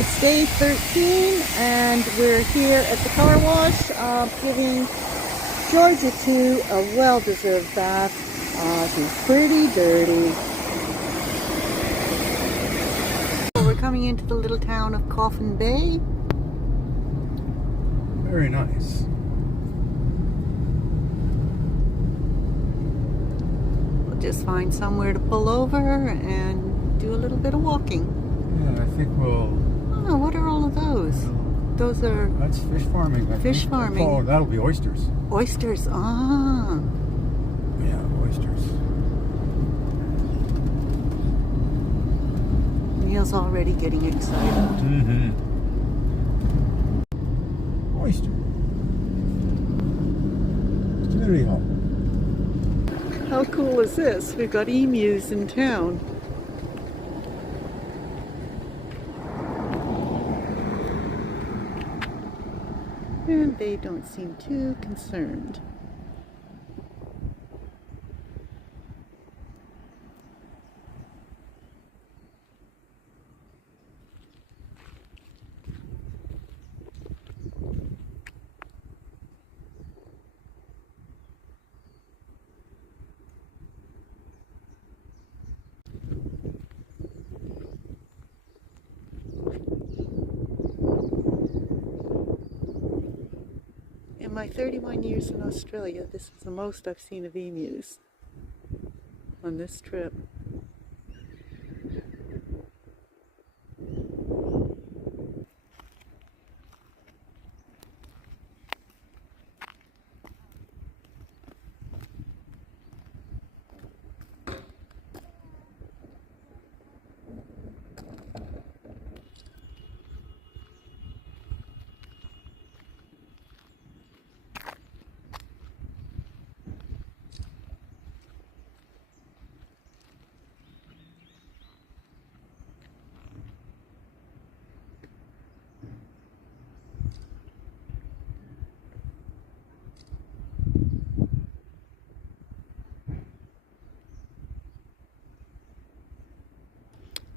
It's day 13 and we're here at the car wash giving Georgia Tue a well-deserved bath. She's pretty dirty. So we're coming into the little town of Coffin Bay. Very nice. We'll just find somewhere to pull over and do a little bit of walking. Yeah, I think we'll... Oh, what are all of those? Those are... That's fish farming, I Fish think. farming. Oh, that'll be oysters. Oysters, ah. Yeah, oysters. Neil's already getting excited. Mm-hmm. Oyster. Community hall. How cool is this? We've got emus in town. And they don't seem too concerned. In my 31 years in Australia, this is the most I've seen of emus on this trip.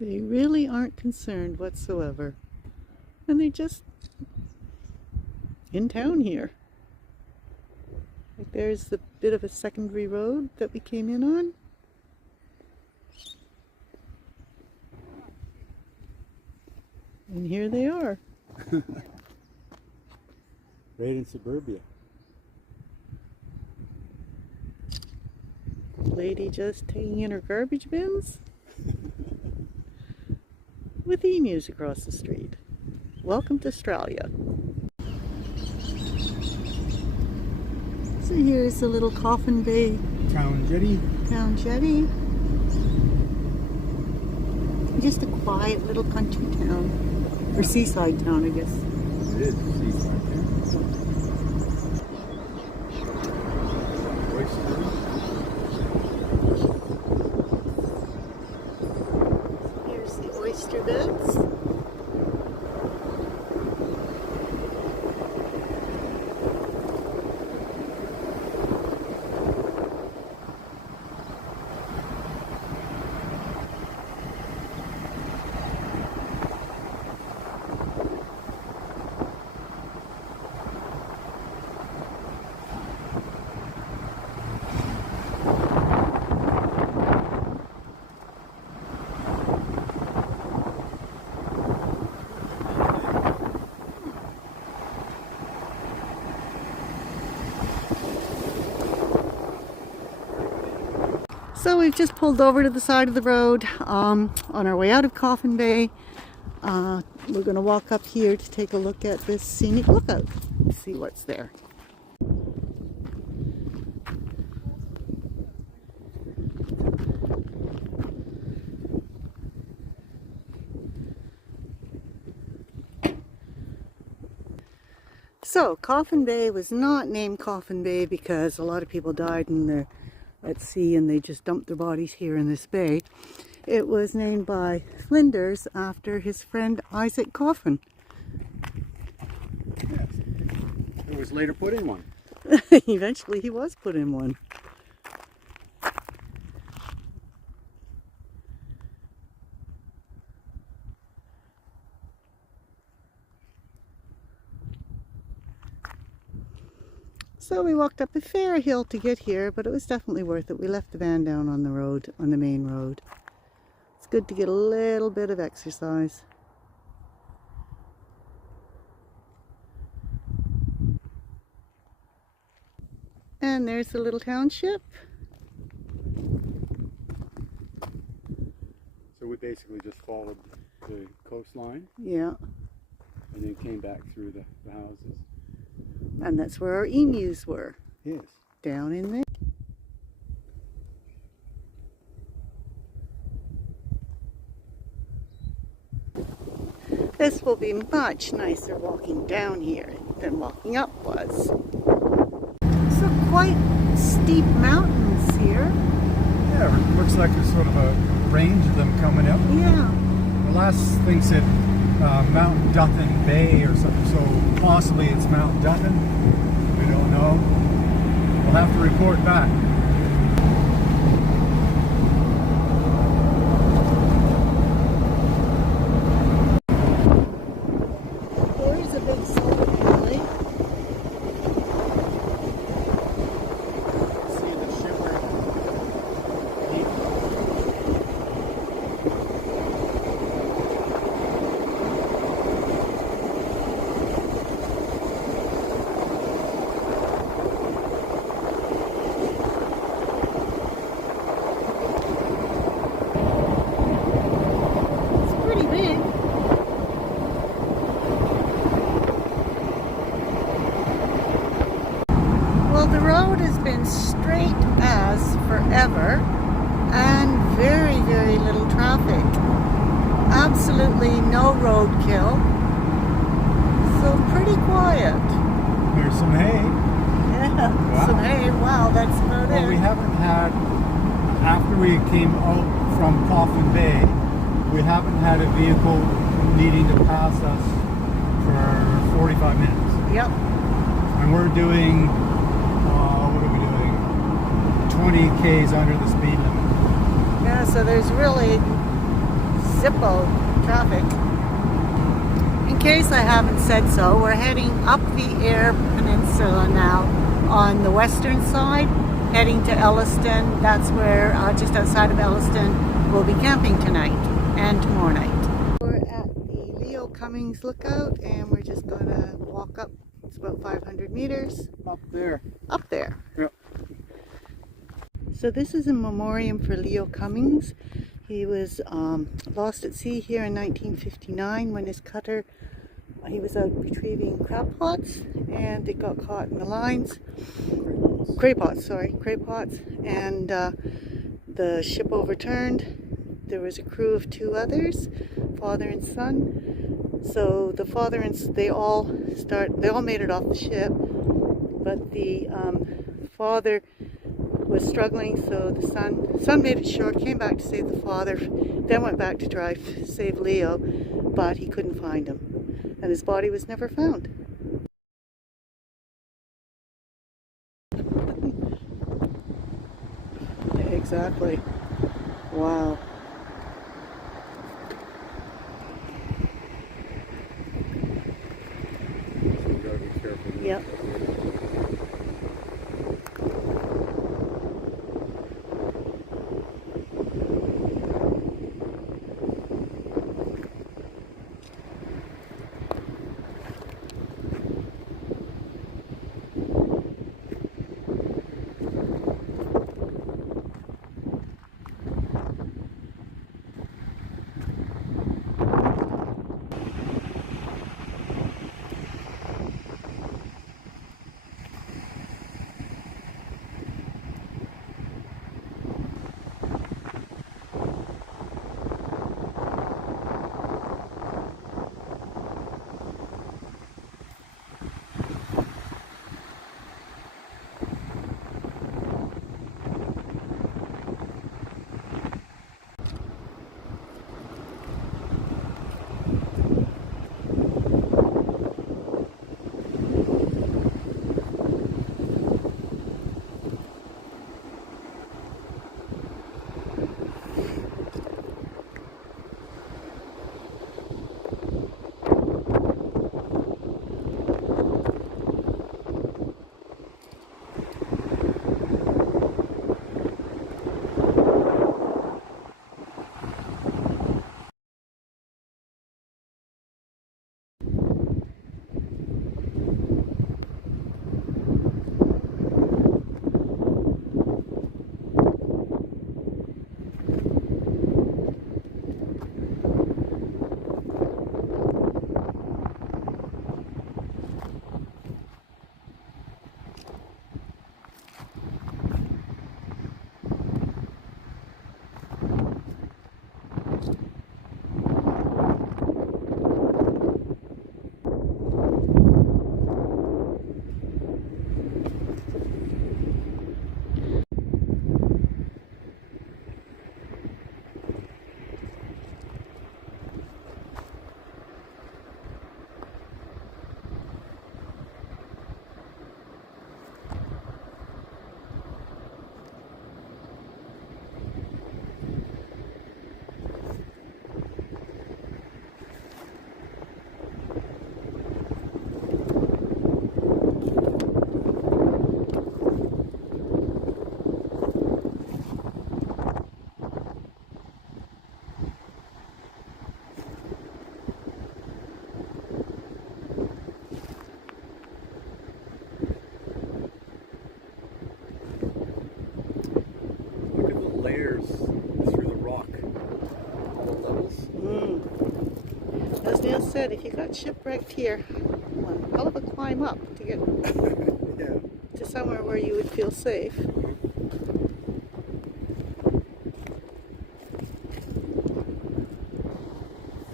They really aren't concerned whatsoever. And they're just in town here. Like there's the bit of a secondary road that we came in on. And here they are. Right in suburbia. Lady just taking in her garbage bins. With emus across the street. Welcome to Australia. So here's the little Coffin Bay Town jetty. town jetty. Just a quiet little country town. Or seaside town, I guess. It is. Seaside. Here's the oyster beds. So we've just pulled over to the side of the road on our way out of Coffin Bay. We're going to walk up here to take a look at this scenic lookout. See what's there. So Coffin Bay was not named Coffin Bay because a lot of people died in the at sea and they just dumped their bodies here in this bay. It was named by Flinders after his friend Isaac Coffin. Yes. It was later put in one. Eventually he was put in one. So we walked up a fair hill to get here, but it was definitely worth it. We left the van down on the road, on the main road. It's good to get a little bit of exercise. And there's the little township. So we basically just followed the coastline Yeah, and then came back through the houses. and that's where our emus were, Yes. down in there. This will be much nicer walking down here than walking up was. So quite steep mountains here. Yeah, it looks like there's sort of a range of them coming up. Yeah. The last thing said Mount Dutton Bay or something, so possibly it's Mount Dutton. We don't know. We'll have to report back. There's a big silver valley. See the shipwreck. It's pretty big. Well, the road has been straight as forever and very, very little traffic. Absolutely no roadkill. So pretty quiet. There's some hay. Yeah, Wow. some hay. Wow, that's about Well, we it. haven't had, after we came out from Coffin Bay, we haven't had a vehicle needing to pass us for 45 minutes. Yep. And we're doing, what are we doing? 20 Ks under the speed limit. Yeah, so there's really zippo traffic. In case I haven't said so, we're heading up the Eyre Peninsula now on the western side, heading to Elliston. That's where, just outside of Elliston, we'll be camping tonight and tomorrow night. We're at the Leo Cummings Lookout and we're just going to walk up. It's about 500 meters. Up there. Up there. Yep. So this is a memoriam for Leo Cummings. He was lost at sea here in 1959 when his cutter, he was out retrieving crab pots and it got caught in the lines. Craypots, and the ship overturned. There was a crew of 2 others, father and son. So the father and they all made it off the ship, but the father was struggling, so the son made it short, came back to save the father, then went back to try to save Leo, but he couldn't find him, and his body was never found. Exactly. Wow. So we gotta be careful. Yep. kilometers through the rock. All the levels. As Neil said, if you got shipwrecked here, one hell of a climb up to get Yeah. to somewhere where you would feel safe. It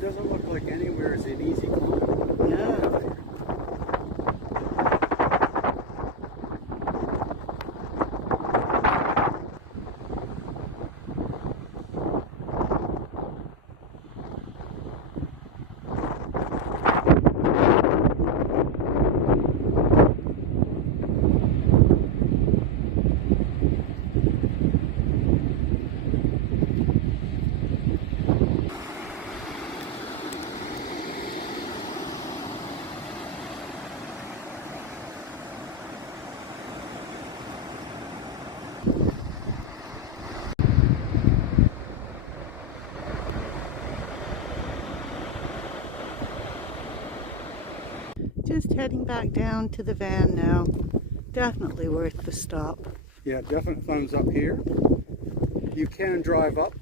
doesn't look like anywhere is an easy climb. Yeah. Just heading back down to the van now. Definitely worth the stop. Yeah, definite thumbs up here. You can drive up.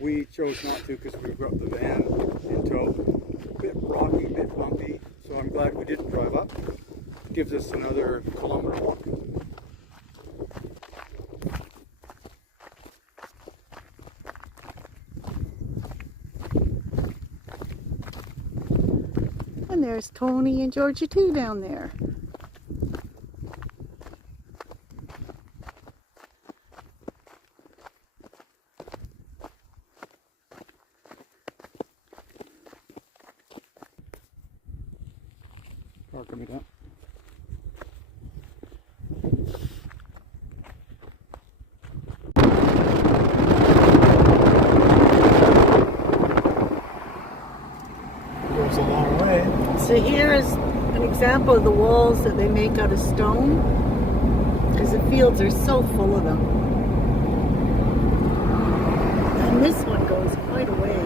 We chose not to because we brought the van into a bit rocky, bit bumpy. So I'm glad we didn't drive up. Gives us another kilometer walk. And there's Tony and Georgia too down there. Car coming down. Goes a long way. So here is an example of the walls that they make out of stone, because the fields are so full of them. And this one goes quite a ways.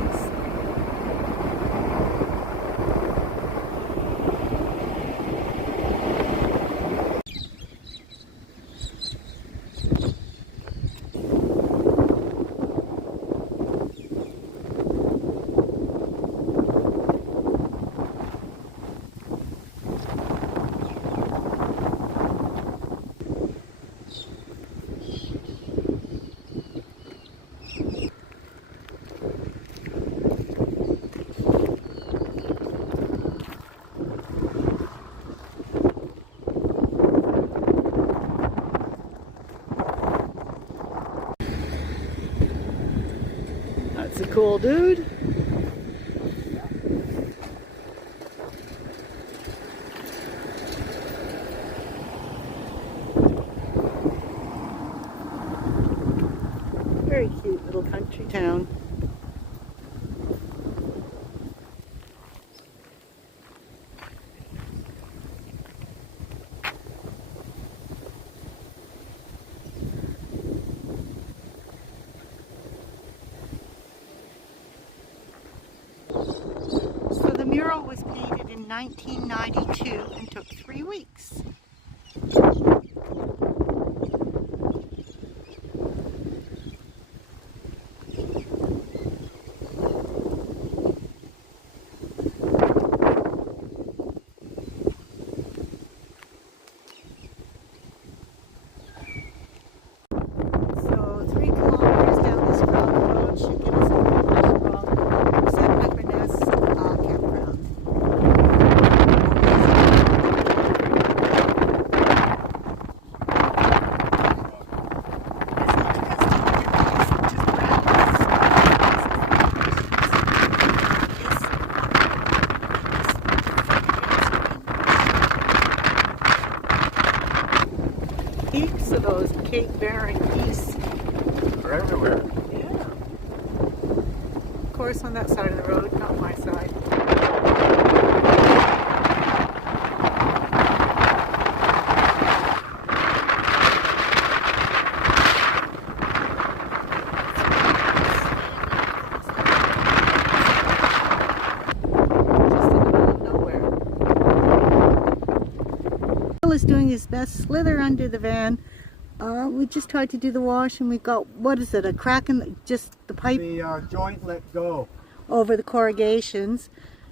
That's a cool dude. Very cute little country town. So the mural was painted in 1992 and took 3 weeks. So 3 kilometers down this gravel road should get us a from Sandpiper Nest campground. Heaps of those Cape Barren geese. They're everywhere. Yeah. Of course, on that side of the road, not my side. Just in the middle of nowhere. Bill is doing his best, slither under the van We just tried to do the wash and we got, what is it, a crack in just the pipe The joint let go. over the corrugations.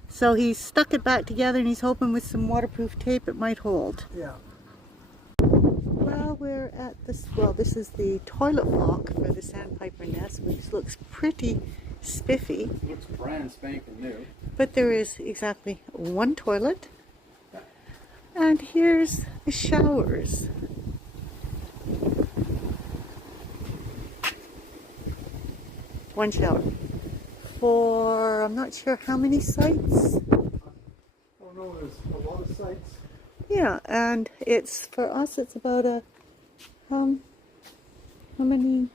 So he stuck it back together and he's hoping with some waterproof tape it might hold. Yeah. Well, we're at this, well, this is the toilet block for the sandpiper nest, which looks pretty spiffy. Looks brand spanking new. But there is exactly one toilet. And here's the showers. One shower. For, I'm not sure how many sites. Oh no, there's a lot of sites. Yeah, and it's, for us, it's about a, how many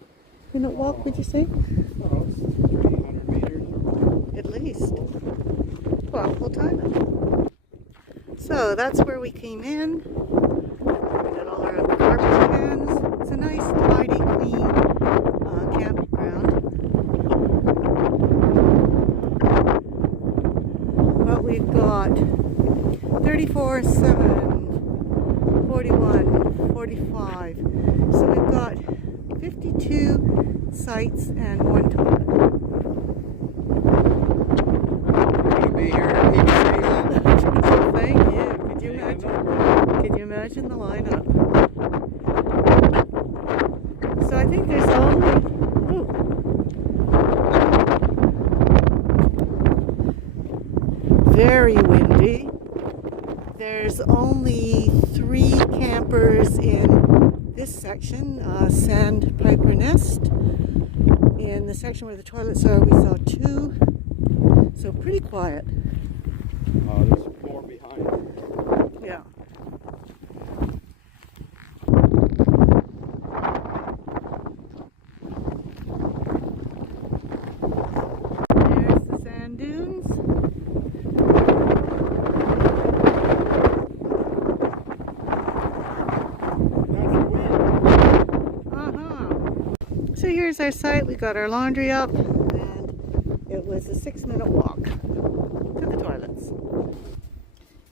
minute walk would you say? Oh, it's 300 meters. At least. Well, we'll time it. So that's where we came in. We did all our garbage cans. It's a nice, tidy, clean campground. But we've got 34, 7, 41, 45. So we've got 52 sites and one toilet. Gonna be here to keep it Thank you. Could you imagine? Can you imagine the lineup? So I think there's only, very windy. There's only 3 campers in this section, Sandpiper Nest. In the section where the toilets are, we saw 2. So pretty quiet. There's more behind. Yeah. There's the sand dunes. So here's our site. We got our laundry up and it was a 6-minute walk to the toilets.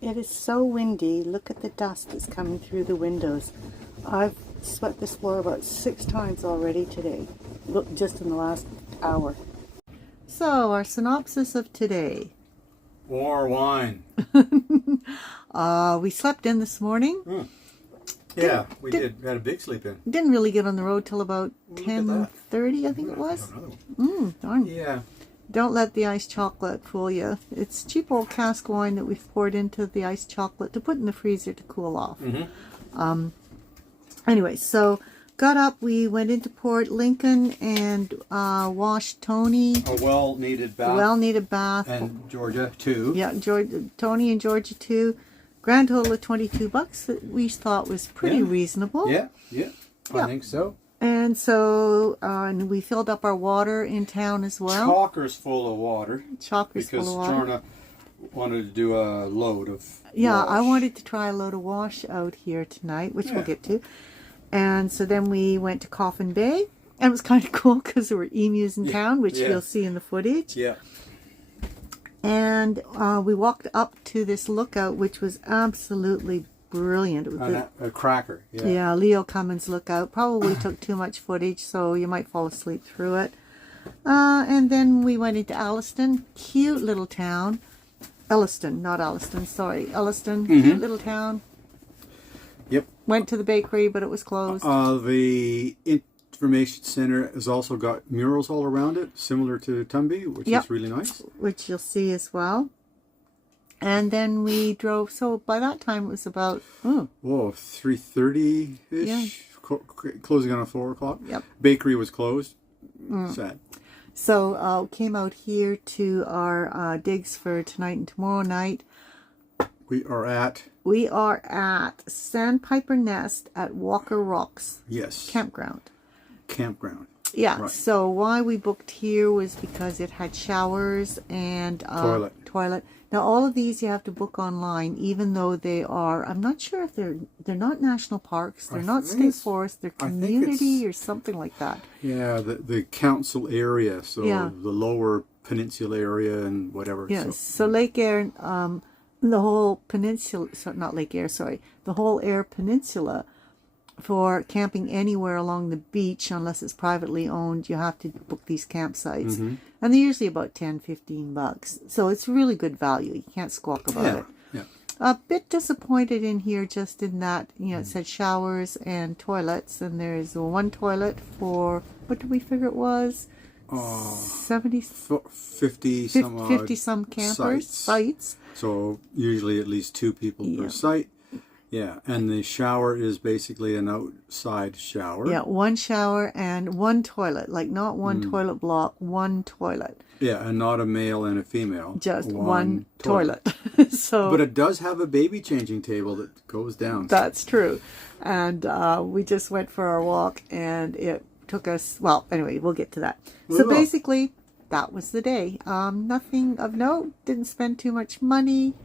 It is so windy. Look at the dust that's coming through the windows. I've swept this floor about 6 times already today. Look, just in the last hour. So our synopsis of today. War wine. We slept in this morning. Yeah, we did. We had a big sleep in. Didn't really get on the road till about Look at that. 10:30, I think it was. Another one. Darn. Yeah. Don't let the iced chocolate fool you. It's cheap old cask wine that we've poured into the iced chocolate to put in the freezer to cool off. Anyway, so got up, we went into Port Lincoln and washed Tony. A well-needed bath. Well-needed bath. And Georgia, too. Yeah, Tony and Georgia too. Grand total of $22 that we thought was pretty reasonable. Yeah. I think so. And so, and we filled up our water in town as well. Chalker's full of water. Chalker's full of water. Because Jorna wanted to do a load of Yeah, wash. I wanted to try a load of wash out here tonight, which we'll get to. And so then we went to Coffin Bay. And it was kind of cool because there were emus in town, which you'll see in the footage. Yeah. And we walked up to this lookout, which was absolutely brilliant. A cracker. Yeah. Yeah, Leo Cummins lookout. Probably took too much footage, so you might fall asleep through it. And then we went into Elliston. Cute little town. Elliston, not Elliston, sorry. Elliston, cute little town. Yep. Went to the bakery, but it was closed. The information center has also got murals all around it, similar to Tumby, which is really nice. Which you'll see as well. And then we drove, so by that time it was about, 3:30-ish, Yeah. Closing on 4 o'clock. Yep. Bakery was closed. Sad. So came out here to our digs for tonight and tomorrow night. We are at Sandpiper Nest at Walker Rocks Campground. Yeah, Right. so why we booked here was because it had showers and toilet. Now all of these you have to book online, even though they are, I'm not sure if they're not national parks, they're not state forests, they're community or something like that. Yeah, the council area, so the lower peninsula area and whatever. Yes, so Lake Eyre, the whole peninsula, the whole Eyre Peninsula for camping anywhere along the beach, unless it's privately owned, you have to book these campsites. Mm-hmm. And they're usually about $10-15. So it's really good value. You can't squawk about Yeah, it. yeah. A bit disappointed in here just in that, you know, it said showers and toilets. And there's one toilet for, what did we figure it was? 50 some campers, sites. So usually at least 2 people per site. Yeah, and the shower is basically an outside shower. Yeah, one shower and one toilet. Like not one toilet block, one toilet. Yeah, and not a male and a female. Just one toilet. So, but it does have a baby changing table that goes down. That's true. And we just went for our walk and it took us, well, anyway, we'll get to that. So basically, that was the day. Nothing of note. Didn't spend too much money.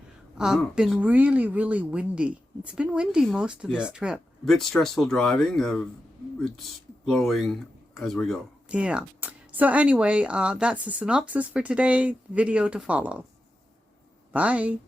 Been really, really windy. It's been windy most of this trip. A bit stressful driving. It's blowing as we go. Yeah. So anyway, that's the synopsis for today. Video to follow. Bye.